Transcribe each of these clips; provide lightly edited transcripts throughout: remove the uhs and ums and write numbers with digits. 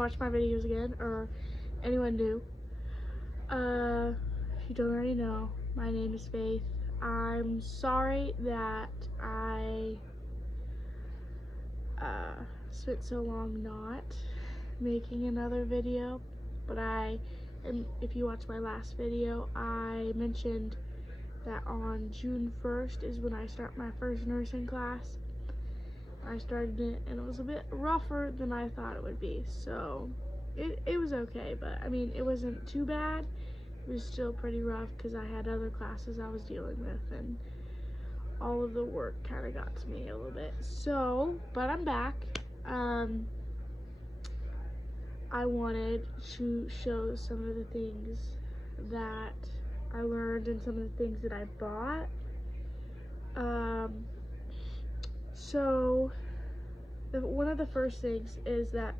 watch my videos again, or anyone new. If you don't already know, my name is Faith. I'm sorry that I spent so long not making another video, but if you watch my last video, I mentioned that on June 1st is when I start my first nursing class. I started it and it was a bit rougher than I thought it would be, so it was okay, but I mean, it wasn't too bad. It was still pretty rough because I had other classes I was dealing with, and all of the work kind of got to me a little bit. So, but I'm back. I wanted to show some of the things that I learned and some of the things that I bought. So one of the first things is that,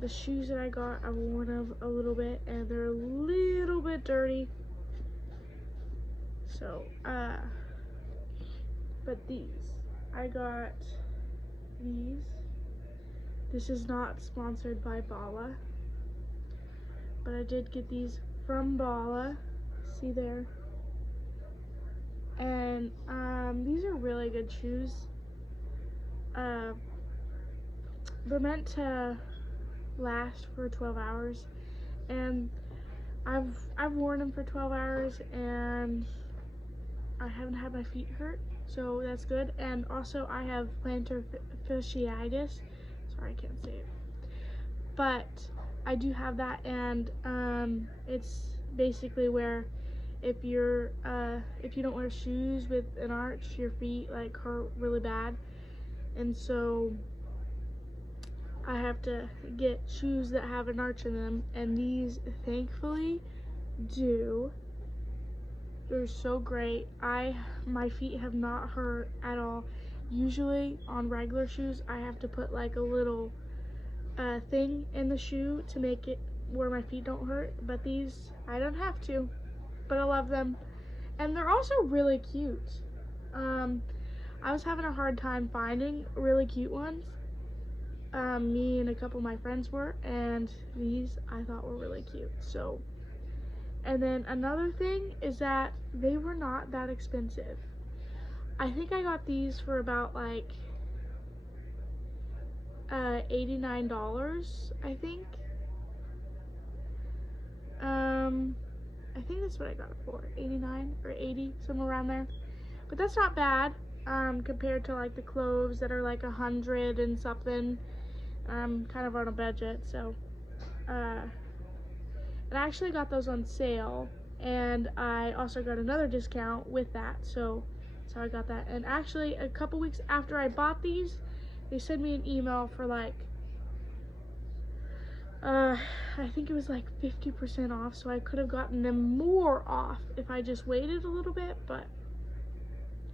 the shoes that I got, I've worn them a little bit and they're a little bit dirty. So, but I got these. This is not sponsored by Bala, but I did get these from Bala. See there? And these are really good shoes. They're meant to last for 12 hours, and I've worn them for 12 hours and I haven't had my feet hurt, so that's good. And also I have plantar fasciitis. Sorry, I can't say it, but I do have that, and it's basically where if you don't wear shoes with an arch, your feet like hurt really bad, and so I have to get shoes that have an arch in them, and these thankfully do. They're so great. My feet have not hurt at all. Usually on regular shoes I have to put like a little thing in the shoe to make it where my feet don't hurt, but these I don't have to, but I love them. And they're also really cute. I was having a hard time finding really cute ones. Me and a couple of my friends were, and these I thought were really cute. So, and then another thing is that they were not that expensive. I think I got these for about like $89, I think. I think that's what I got it for, 89 or 80, somewhere around there. But that's not bad compared to like the clothes that are like 100 and something. I'm kind of on a budget, so and I actually got those on sale, and I also got another discount with that, so I got that. And actually a couple weeks after I bought these, they sent me an email for like I think it was like 50% off, so I could have gotten them more off if I just waited a little bit, but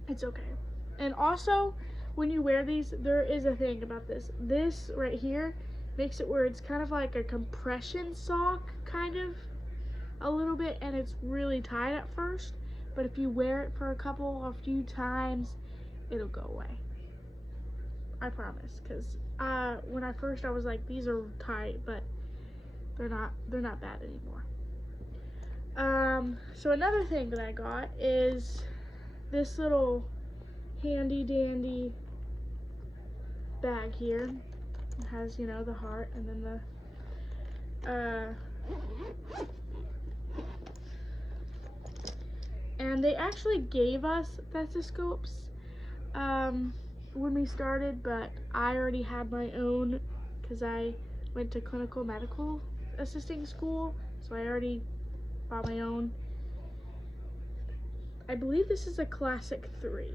it's okay. And also, when you wear these, there is a thing about this. This right here makes it where it's kind of like a compression sock, kind of, a little bit, and it's really tight at first, but if you wear it for a few times, it'll go away. I promise, because when I was like, these are tight, but they're not bad anymore. So another thing that I got is this little handy dandy bag here. It has, you know, the heart, and then and they actually gave us stethoscopes when we started, but I already had my own because I went to clinical medical assisting school, so I already bought my own. I believe this is a classic 3.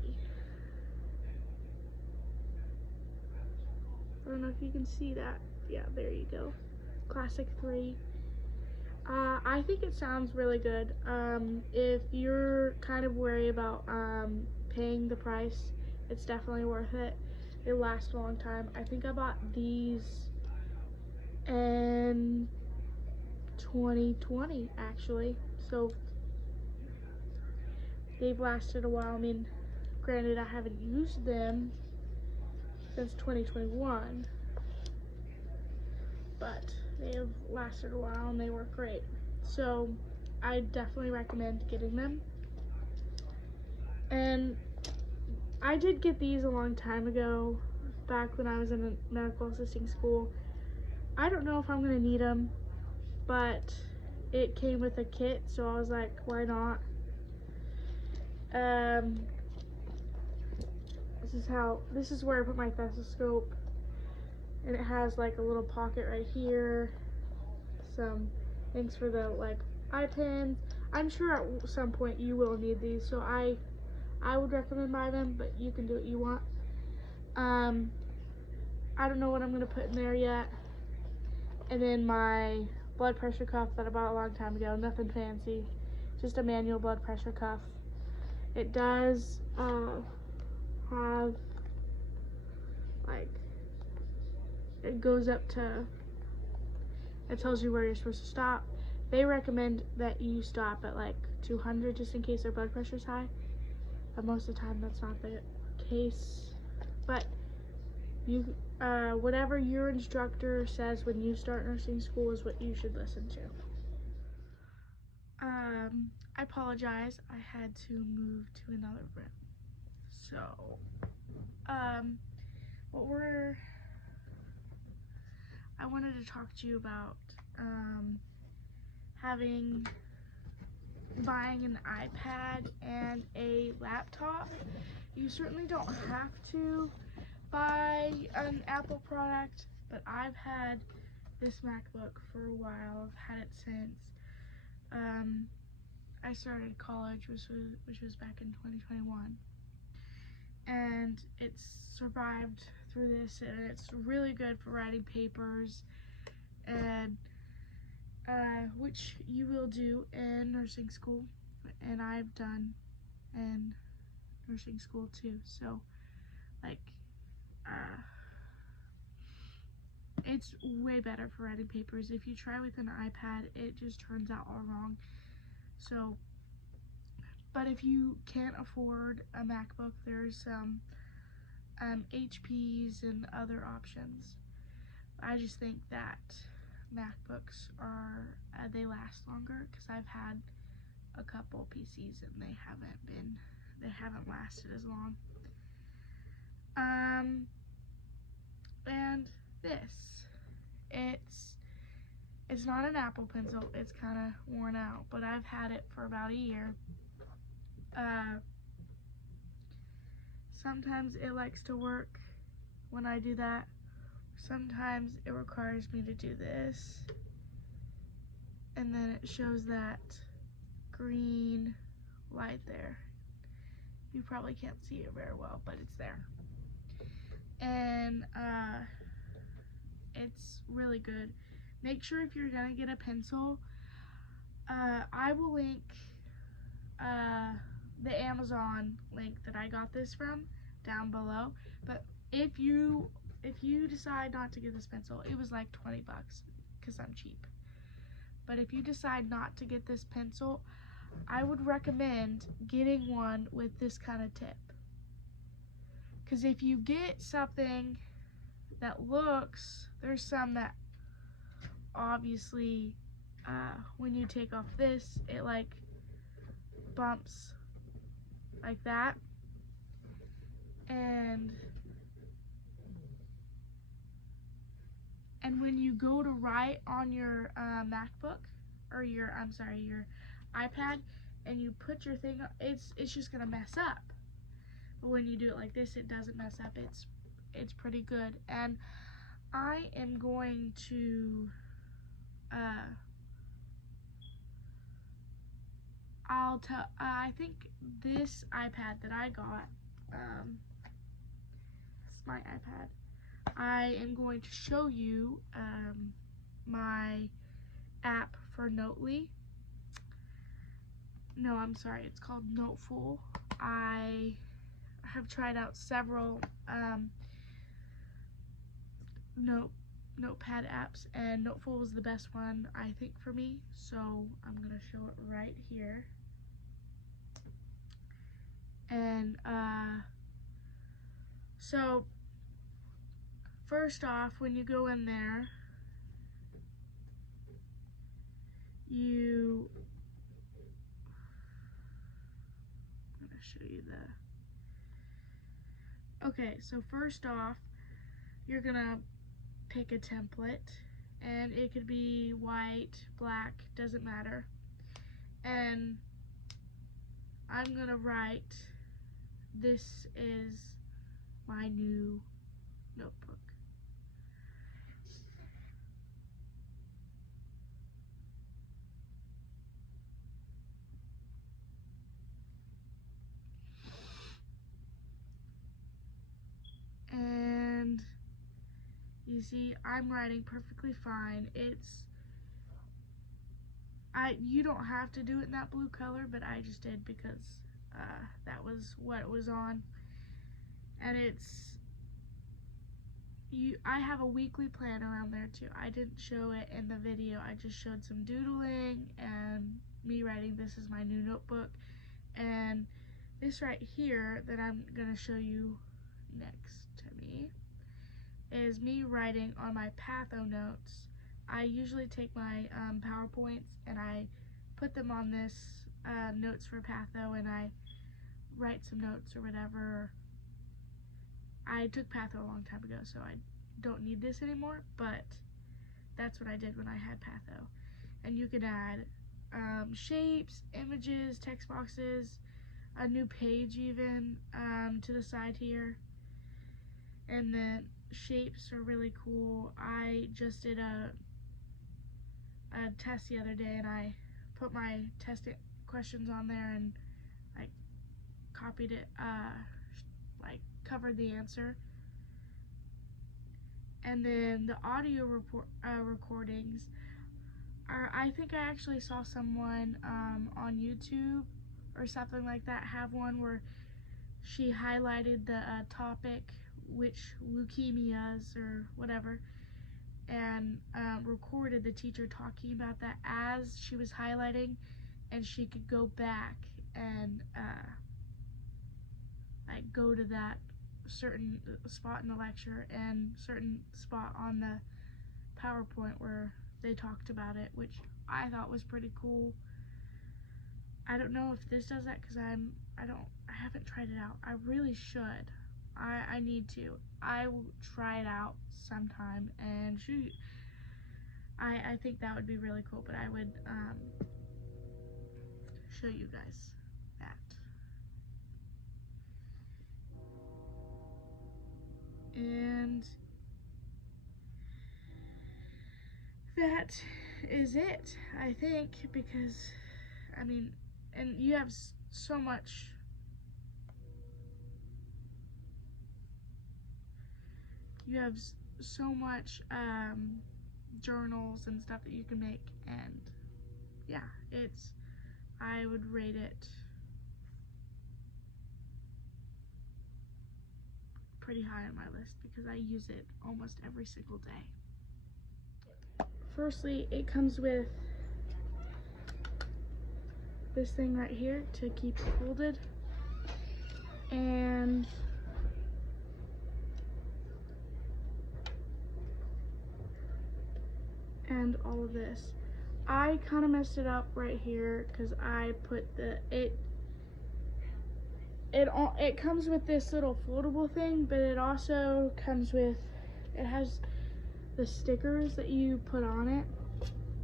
I don't know if you can see that. Yeah, there you go. Classic 3. I think it sounds really good. If you're kind of worried about paying the price, it's definitely worth it. They last a long time. I think I bought these in 2020 actually, so they've lasted a while. I mean, granted, I haven't used them since 2021, but they have lasted a while and they work great. So I definitely recommend getting them. And I did get these a long time ago, back when I was in a medical assisting school. I don't know if I'm gonna need them, but it came with a kit, so I was like, why not? This is where I put my stethoscope, and it has like a little pocket right here, some things for the like eye pins. I'm sure at some point you will need these, so I would recommend buy them, but you can do what you want. I don't know what I'm gonna put in there yet. And then my blood pressure cuff that I bought a long time ago, nothing fancy, just a manual blood pressure cuff. It does have, like, it goes up to, it tells you where you're supposed to stop. They recommend that you stop at like 200 just in case their blood pressure's high, but most of the time that's not the case. But you, whatever your instructor says when you start nursing school is what you should listen to. I apologize, I had to move to another room. So, I wanted to talk to you about, buying an iPad and a laptop. You certainly don't have to buy an Apple product, but I've had this MacBook for a while. I've had it since I started college, which was back in 2021, and it's survived through this, and it's really good for writing papers, and which you will do in nursing school, and I've done in nursing school too. So, like, it's way better for writing papers. If you try with an iPad, it just turns out all wrong. So, but if you can't afford a MacBook, there's some HPs and other options. I just think that MacBooks are, they last longer, because I've had a couple PCs and they haven't lasted as long. And this, it's not an Apple Pencil, it's kind of worn out, but I've had it for about a year. Sometimes it likes to work when I do that. Sometimes it requires me to do this, and then it shows that green light there. You probably can't see it very well, but it's there. And it's really good. Make sure if you're gonna get a pencil, I will link the Amazon link that I got this from down below. But if you decide not to get this pencil, it was like 20 bucks because I'm cheap. But if you decide not to get this pencil, I would recommend getting one with this kind of tip. Because if you get something that looks, there's some that obviously when you take off this, it like bumps like that, and when you go to write on your MacBook or your iPad and you put your thing, it's just gonna mess up. But when you do it like this, it doesn't mess up. It's pretty good. And I am going to I think this iPad that I got, it's my iPad. I am going to show you my app for Notely. No, I'm sorry, it's called Noteful. I have tried out several notepad apps, and Noteful was the best one, I think, for me. So I'm gonna show it right here. And so first off, when you go in there, I'm gonna show you okay, so first off, you're gonna pick a template, and it could be white, black, doesn't matter. And I'm gonna write, this is my new notebook. And you see, I'm writing perfectly fine. You don't have to do it in that blue color, but I just did because that was what it was on. And I have a weekly plan around there too. I didn't show it in the video. I just showed some doodling and me writing, this is my new notebook. And this right here that I'm gonna show you next to me is me writing on my Patho notes. I usually take my PowerPoints and I put them on this notes for Patho, and I write some notes or whatever. I took Patho a long time ago, so I don't need this anymore, but that's what I did when I had Patho. And you can add shapes, images, text boxes, a new page even to the side here. And then shapes are really cool. I just did a test the other day, and I put my test questions on there, and I copied it, like covered the answer. And then the audio recordings are, I think I actually saw someone on YouTube or something like that have one where she highlighted the topic, which leukemias or whatever, and recorded the teacher talking about that as she was highlighting, and she could go back and like go to that certain spot in the lecture and certain spot on the PowerPoint where they talked about it, which I thought was pretty cool. I don't know if this does that because I haven't tried it out. I really should. I need to. I will try it out sometime and shoot. I think that would be really cool, but I would show you guys that. And that is it, I think, because I mean, and you have so much journals and stuff that you can make, and yeah, I would rate it pretty high on my list because I use it almost every single day. Firstly, it comes with this thing right here to keep it folded, and all of this. I kind of messed it up right here because I put it comes with this little foldable thing, but it also comes with, it has the stickers that you put on it,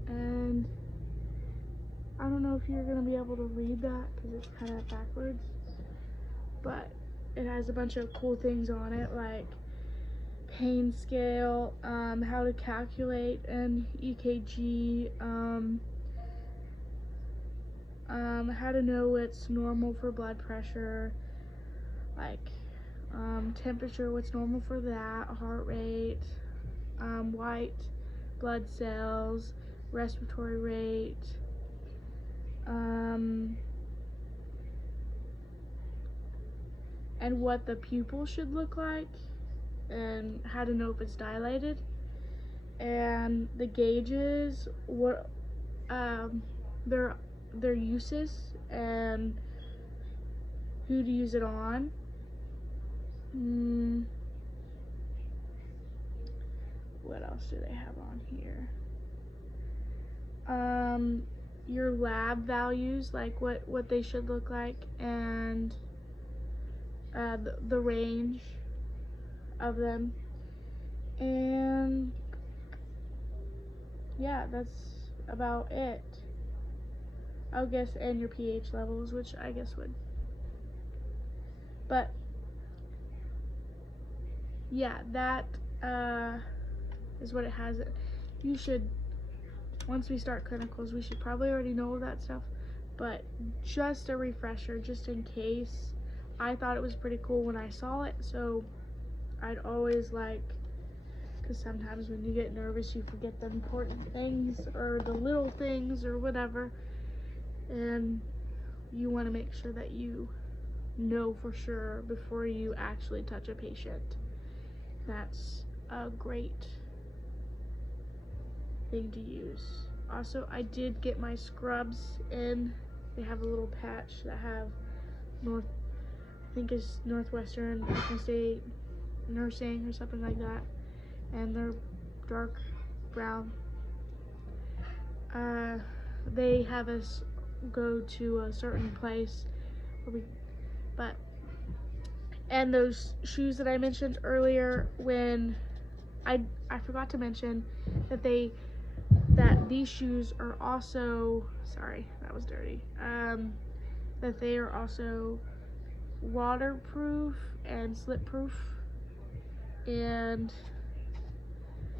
and I don't know if you're gonna be able to read that because it's kind of backwards, but it has a bunch of cool things on it, like pain scale, how to calculate an EKG, how to know what's normal for blood pressure, like temperature, what's normal for that, heart rate, white blood cells, respiratory rate, and what the pupil should look like, and how to know if it's dilated, and the gauges, what their uses and who to use it on. What else do they have on here? your lab values, like what they should look like, and the range of them. And yeah, that's about it. I'll guess, and your pH levels, which I guess would. But yeah, that is what it has. You should, once we start clinicals, we should probably already know that stuff, but just a refresher, just in case. I thought it was pretty cool when I saw it, so I'd always like, because sometimes when you get nervous you forget the important things or the little things or whatever, and you want to make sure that you know for sure before you actually touch a patient. That's a great thing to use. Also, I did get my scrubs in. They have a little patch that have I think it's Northwestern Oklahoma State Nursing or something like that, and they're dark brown. They have us go to a certain place where and those shoes that I mentioned earlier, when I forgot to mention that these shoes are also, sorry, that was dirty, that they are also waterproof and slip proof, and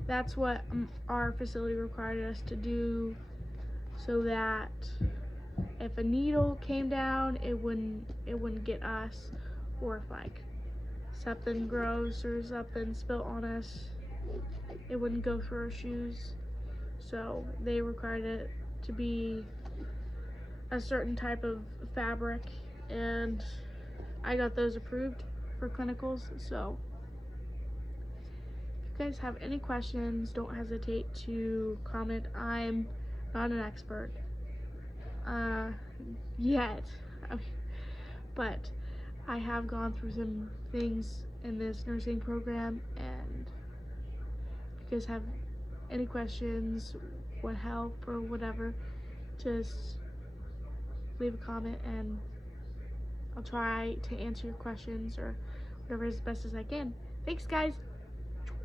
that's what our facility required us to do, so that if a needle came down, it wouldn't get us, or if like something gross or something spilt on us, it wouldn't go through our shoes. So they required it to be a certain type of fabric, and I got those approved for clinicals. So if you guys have any questions, don't hesitate to comment. I'm not an expert yet, but I have gone through some things in this nursing program, and if you guys have any questions, what help or whatever, just leave a comment and I'll try to answer your questions or whatever as best as I can. Thanks, guys.